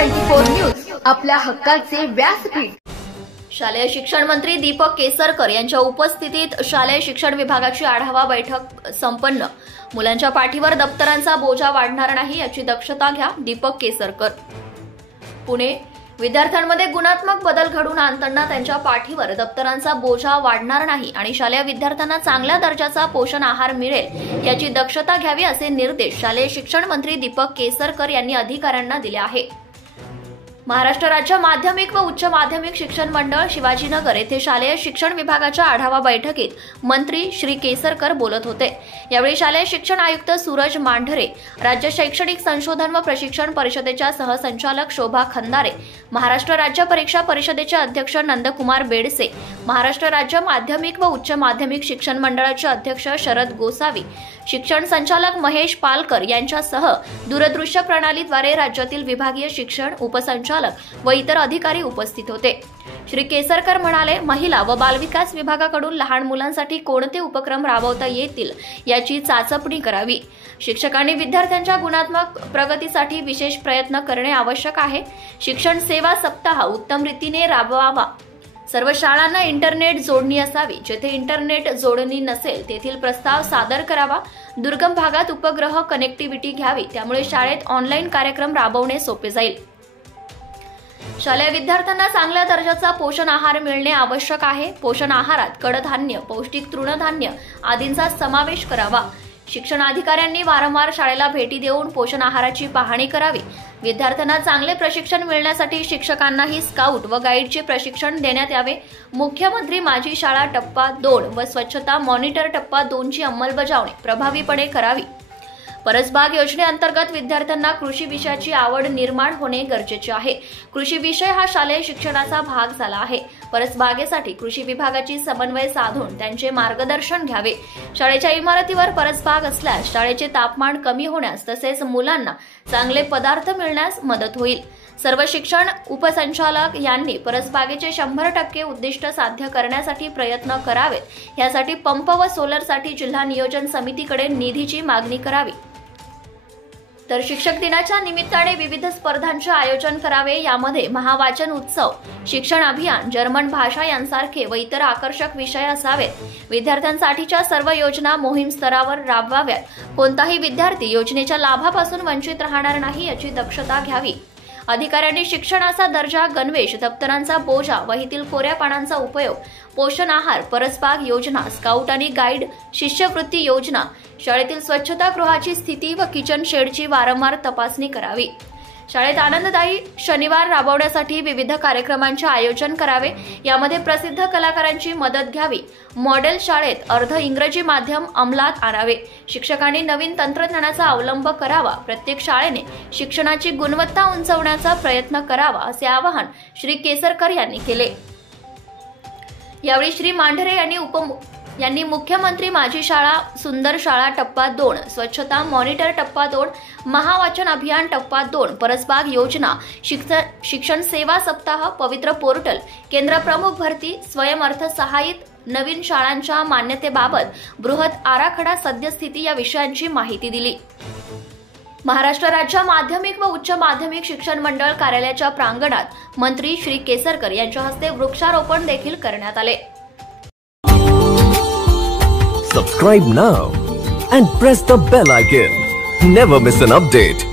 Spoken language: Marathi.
24 न्यूज आपल्या हक्काचे व्यासपीठ। शालेय शिक्षण मंत्री दीपक केसरकर यांच्या उपस्थितीत शालेय शिक्षण विभागाची आढावा बैठक संपन्न। मुलांच्या पाठीवर दप्तरांचा बोजा वाढणार नाही याची दक्षता घ्या, दीपक केसरकर। पुणे, विद्यार्थ्यांमध्ये गुणात्मक बदल घडवून आणताना त्यांच्या पाठीवर दप्तरांचा बोजा वाढणार नाही आणि शालेय विद्यार्थ्यांना चांगल्या दर्जाचा पोषण आहार मिळेल याची दक्षता घ्यावी असे निर्देश शालेय शिक्षण मंत्री दीपक केसरकर यांनी अधिकाऱ्यांना दिले आहे। महाराष्ट्र राज्य माध्यमिक व उच्च माध्यमिक शिक्षण मंडळ शिवाजीनगर येथे शालेय शिक्षण विभागाच्या आढावा बैठकीत मंत्री श्री केसरकर बोलत होते। यावेळी शालेय शिक्षण आयुक्त सूरज मांढरे, राज्य शैक्षणिक संशोधन व प्रशिक्षण परिषदेच्या सहसंचालक शोभा खंदारे, महाराष्ट्र राज्य परीक्षा परिषदेचे अध्यक्ष नंदकुमार बेडसे, महाराष्ट्र राज्य माध्यमिक व उच्च माध्यमिक शिक्षण मंडळाचे अध्यक्ष शरद गोसावी, शिक्षण संचालक महेश पालकर यांच्यासह दूरदृश्य प्रणालीद्वारे राज्यातील विभागीय शिक्षण उपसंचालक व इतर अधिकारी उपस्थित होते। श्री केसरकर म्हणाले, महिला व बालविकास विभागाकडून लहान मुलांसाठी कोणते उपक्रम राबवता येतील याची चाचपणी करावी। शिक्षकांनी विद्यार्थ्यांच्या गुणात्मक प्रगतीसाठी विशेष प्रयत्न करणे आवश्यक आहे। शिक्षण सेवा सप्ताह उत्तम रीतीने राबवावा। सर्व शाळांना इंटरनेट जोडणी असावी। जेथे इंटरनेट जोडणी नसेल तेथील प्रस्ताव सादर करावा। दुर्गम भागात उपग्रह कनेक्टिव्हिटी घ्यावी, त्यामुळे शाळेत ऑनलाईन कार्यक्रम राबवणे सोपे जाईल। शालेय विद्यार्थ्यांना चांगल्या दर्जाचा पोषण आहार मिळणे आवश्यक आहे। पोषण आहारात कडधान्य, पौष्टिक तृणधान्य आदींचा समावेश करावा। शिक्षण अधिकाऱ्यांनी वारंवार शाळेला भेटी देऊन पोषण आहाराची पाहणी करावी। विद्यार्थ्यांना चांगले प्रशिक्षण मिळण्यासाठी शिक्षकांनाही स्काउट व गाईडचे प्रशिक्षण देण्यात यावे। मुख्यमंत्री माझी शाळा टप्पा 2 व स्वच्छता मॉनिटर टप्पा 2 ची अंमलबजावणी प्रभावीपणे करावी। परसबाग योजनेअंतर्गत विद्यार्थ्यांना कृषी विषयाची आवड निर्माण होणे गरजेचे आहे। कृषी विषय हा शालेय शिक्षणाचा भाग झाला आहे। परसबागेसाठी कृषी विभागाची समन्वय साधून त्यांचे मार्गदर्शन घ्यावे। शाळेच्या इमारतीवर परसबाग असल्यास शाळेचे तापमान कमी होण्यास तसेच मुलांना चांगले पदार्थ मिळण्यास मदत होईल। सर्व शिक्षण उपसंचालक यांनी परसबागेचे 100% उद्दिष्ट साध्य करण्यासाठी प्रयत्न करावेत। यासाठी पंप व सोलरसाठी जिल्हा नियोजन समितीकडे निधीची मागणी करावी। तर शिक्षक दिनाच्या निमित्ताने विविध स्पर्धांचे आयोजन करावे। यामध्ये महावाचन उत्सव, शिक्षण अभियान, जर्मन भाषा यांसारखे व इतर आकर्षक विषय असावेत। विद्यार्थ्यांसाठीच्या सर्व योजना मोहीम स्तरावर राबवाव्यात। कोणताही विद्यार्थी योजनेच्या लाभापासून वंचित राहणार नाही याची दक्षता घ्यावी। अधिकाऱ्यांनी शिक्षणाचा दर्जा, गणवेश, दप्तरांचा बोजा, वहीतील कोऱ्या पानांचा उपयोग, पोषण आहार, परसबाग योजना, स्काउट आणि गाईड, शिष्यवृत्ती योजना, शाळेतील स्वच्छतागृहाची स्थिती व किचन शेडची वारंवार तपासणी करावी। शाळेत आनंददायी शनिवार राबवण्यासाठी विविध कार्यक्रमांचे आयोजन करावे। यामध्ये प्रसिद्ध कलाकारांची मदत घ्यावी। मॉडेल शाळेत अर्ध इंग्रजी माध्यम अंमलात आणावे। शिक्षकांनी नवीन तंत्रज्ञानाचा अवलंब करावा। प्रत्येक शाळेने शिक्षणाची गुणवत्ता उंचावण्याचा प्रयत्न करावा असे आवाहन श्री केसरकर यांनी केले। यावेळी श्री मांढरे यांनी मुख्यमंत्री माझी शाळा सुंदर शाळा टप्पा 2, स्वच्छता मॉनिटर टप्पा 2, महावाचन अभियान टप्पा 2, परसबाग योजना, शिक्षण सेवा सप्ताह, पवित्र पोर्टल, केंद्र प्रमुख भरती, स्वयं अर्थसहाय्यित नवीन शाळांच्या मान्यतेबाबत बृहत आराखडा सद्यस्थिती या विषयांची माहिती दिली। महाराष्ट्र राज्य माध्यमिक व उच्च माध्यमिक शिक्षण मंडळ कार्यालयाच्या प्रांगणात मंत्री श्री केसरकर यांच्या हस्ते वृक्षारोपण देखील करण्यात आले। Subscribe now and press the bell icon. Never miss an update.